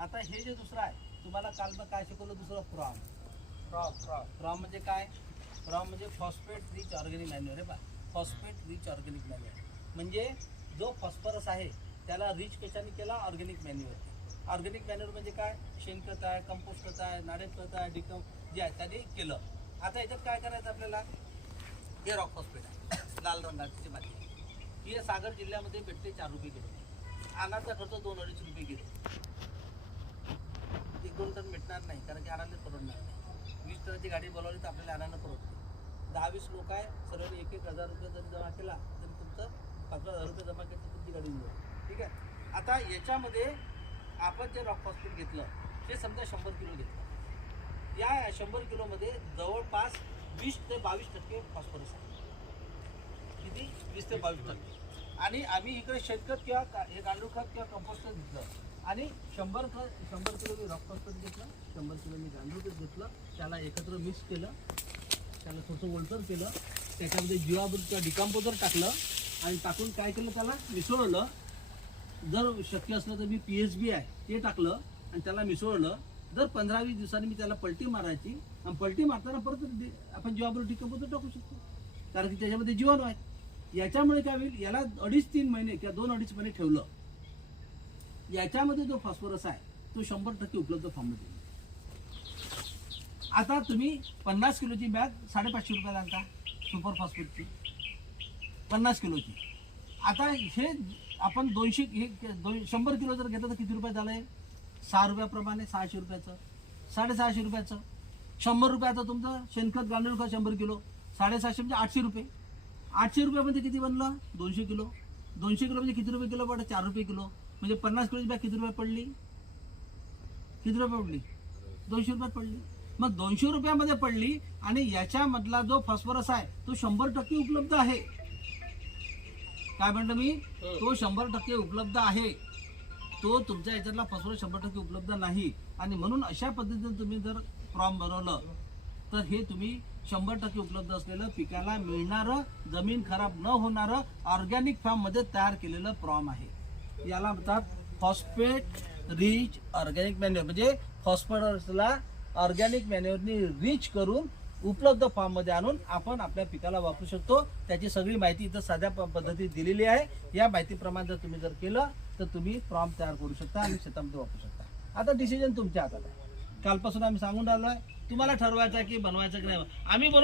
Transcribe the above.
आता हे जे दुसरं आहे तुम्हाला काल मग काय शिकवलं दुसरं फ्रॉम. From from. फ्रॉम म्हणजे काय? फ्रॉम म्हणजे फॉस्फेट रिच ऑर्गॅनिक मॅन्युअर आहे बा फॉस्फेट रिच ऑर्गॅनिक मॅन्युअर. म्हणजे जो फॉस्फरस आहे त्याला रिच कशाने केला? Organic manure. ऑर्गॅनिक मॅन्युअर म्हणजे काय? शेणखत आहे कंपोस्ट खत आहे नाडेखत आहे डिकम जे आहे त्याने केलं. आता याच्यात काय करायचं आपल्याला? हे रॉक फॉस्फेट आहे. लाल रंगाची माती. ही सागर जिल्ह्यामध्ये भेटते चार रुपये किलो. आणाचा खर्च दोन अडीच रुपये किलो. एक दोन टन भेटणार नाही कारण की आणायला परवडणार नाही. वीस टनाची गाडी बोलावली तर आपल्याला आणायला परवडते. दहा वीस लोक आहे सर्व एक एक हजार रुपये जरी जमा केला तरी तुमचं पाच हजार रुपये जमा केलं तर तुमची गाडी मिळेल ठीक आहे? आता याच्यामध्ये आपण जे रॉक हॉस्पिटल घेतलं ते समजा शंभर किलो घेतलं. या शंभर किलोमध्ये जवळपास वीस ते बावीस टक्के फॉस्फरस आहे. किती? वीस ते बावीस टक्के. आणि आम्ही इकडे शेतखत किंवा का- हे गांडूळ खत किंवा कंपोस्ट खत घेतलं. आणि शंभर शंभर किलो मी रॉक घेतलं शंभर किलो मी गांडूळ खत घेतलं त्याला एकत्र मिक्स केलं त्याला थोडंसं ओलसर केलं त्याच्यामध्ये जीवामृत किंवा डिकम्पोजर टाकलं आणि टाकून काय केलं त्याला? मिसळलं. जर शक्य असलं तर मी पी एच बी आहे ते टाकलं आणि त्याला मिसळलं. दर पंधरा वीस दिवसांनी मी त्याला पलटी मारायची आणि पलटी मारताना परत आपण जीवाबरोबर डिकम्पोजर टाकू शकतो. कारण की त्याच्यामध्ये जीवाणू आहेत. याच्यामुळे काय होईल? याला अडीच तीन महिने किंवा दोन अडीच महिने ठेवलं. याच्यामध्ये जो फॉस्फरस आहे तो शंभर टक्के उपलब्ध फॉर्ममध्ये येईल. आता तुम्ही पन्नास किलोची बॅग साडेपाचशे रुपयाला आणता सुपर फॉस्फेटची. पन्नास किलोची. आता हे आपण दोनशे हे दोन शंभर किलो जर घेतलं तर किती रुपये झालं? आहे सहा रुपयाप्रमाणे सहाशे रुपयाचं. साडेसहाशे रुपयाचं. शंभर रुपयाचं तुमचं शेणखत गांडूळ खत शंभर किलो. साडेसहाशे म्हणजे आठशे रुपये. आठशे रुपयामध्ये किती बनलं? दोनशे किलो. दोनशे किलो म्हणजे किती रुपये किलो? पडतं चार रुपये किलो. म्हणजे पन्नास किलोची बॅग किती रुपये पडली? किती रुपये पडली? दोनशे रुपयात पडली. मग दोनशे रुपयामध्ये पडली आणि याच्यामधला जो फॉस्फरस आहे तो शंभर टक्के उपलब्ध आहे. काय म्हणतो मी? तो शंभर टक्के उपलब्ध आहे. तो तुमच्या याच्यातला फॉस्फरस शंभर टक्के उपलब्ध नाही. आणि म्हणून अशा पद्धतीने तुम्ही जर फॉर्म बनवलं तर हे तुम्ही शंभर टक्के उपलब्ध असलेलं पिकाला मिळणारं जमीन खराब न होणारं ऑर्गॅनिक फार्ममध्ये तयार केलेलं प्रॉम आहे. याला म्हणतात फॉस्फेट रिच ऑर्गॅनिक मॅन्युअर म्हणजे फॉस्फरसला ऑर्गॅनिक मॅन्युअरनी रिच करून उपलब्ध फॉर्ममध्ये आणून आपण आपल्या पिकाला वापरू शकतो. त्याची सगळी माहिती इथं साध्या प- पद्धतीत दिलेली आहे. या माहितीप्रमाणे जर तुम्ही जर केलं तर तुम्ही प्रॉम तयार करू शकता आणि शेतामध्ये वापरू शकता. आता डिसिजन तुमच्या हातात आहे. कालपासून आम्ही सांगून राहिलोय तुम्हाला ठरवायचं की बनवायचं की नाही? आम्ही बनव